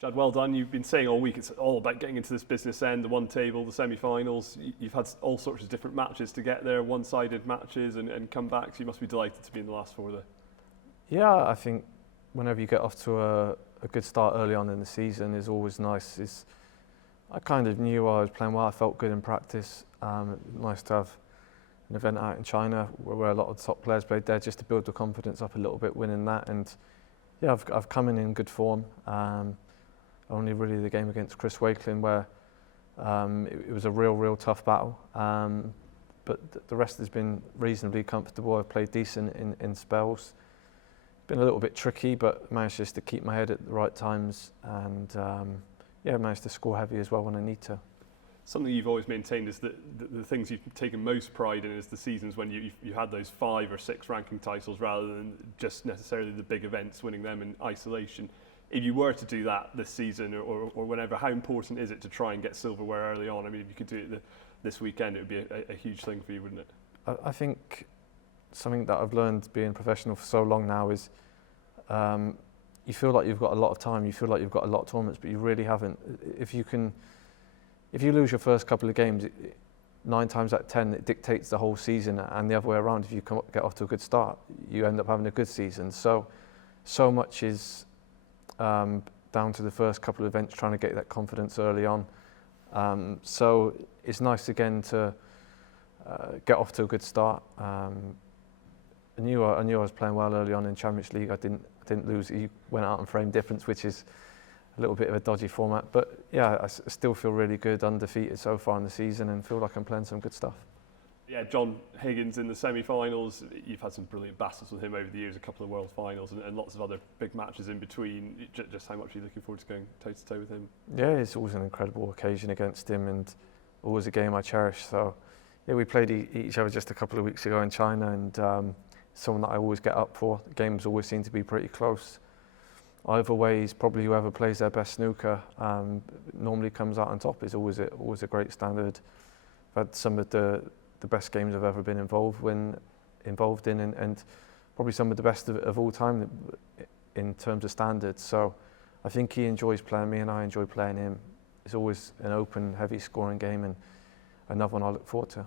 Jad, well done. You've been saying all week it's all about getting into this business end, the one table, the semi-finals. You've had all sorts of different matches to get there, one-sided matches and comebacks. You must be delighted to be in the last four there. Yeah, I think whenever you get off to a good start early on in the season is always nice. I kind of knew I was playing well. I felt good in practice. Nice to have an event out in China where a lot of the top players played there, just to build the confidence up a little bit, winning that. And yeah, I've come in good form. Only really the game against Chris Wakelin where it was a real tough battle. But the rest has been reasonably comfortable. I've played decent in spells. Been a little bit tricky, but managed just to keep my head at the right times and managed to score heavy as well when I need to. Something you've always maintained is that the things you've taken most pride in is the seasons when you had those 5 or 6 ranking titles rather than just necessarily the big events, winning them in isolation. If you were to do that this season or whenever, how important is it to try and get silverware early on? I mean, if you could do it this weekend, it would be a huge thing for you, wouldn't it? I think something that I've learned being professional for so long now is you feel like you've got a lot of time, you feel like you've got a lot of tournaments, but you really haven't. If you lose your first couple of games, 9 times out of 10 it dictates the whole season, and the other way around, if you get off to a good start, you end up having a good season. So much is down to the first couple of events, trying to get that confidence early on. So it's nice again to get off to a good start. I knew I was playing well early on in Champions League. I didn't lose. He went out on frame difference, which is a little bit of a dodgy format. But yeah, I still feel really good, undefeated so far in the season, and feel like I'm playing some good stuff. Yeah, John Higgins in the semi-finals. You've had some brilliant battles with him over the years, a couple of world finals and lots of other big matches in between. Just how much are you looking forward to going toe-to-toe with him? Yeah, it's always an incredible occasion against him and always a game I cherish. So yeah, we played each other just a couple of weeks ago in China, and someone that I always get up for. The games always seem to be pretty close. Either way, is probably whoever plays their best snooker normally comes out on top. Is always a great standard. I've had some of the best games I've ever been involved in, and probably some of the best of all time in terms of standards. So I think he enjoys playing me and I enjoy playing him. It's always an open, heavy scoring game and another one I look forward to.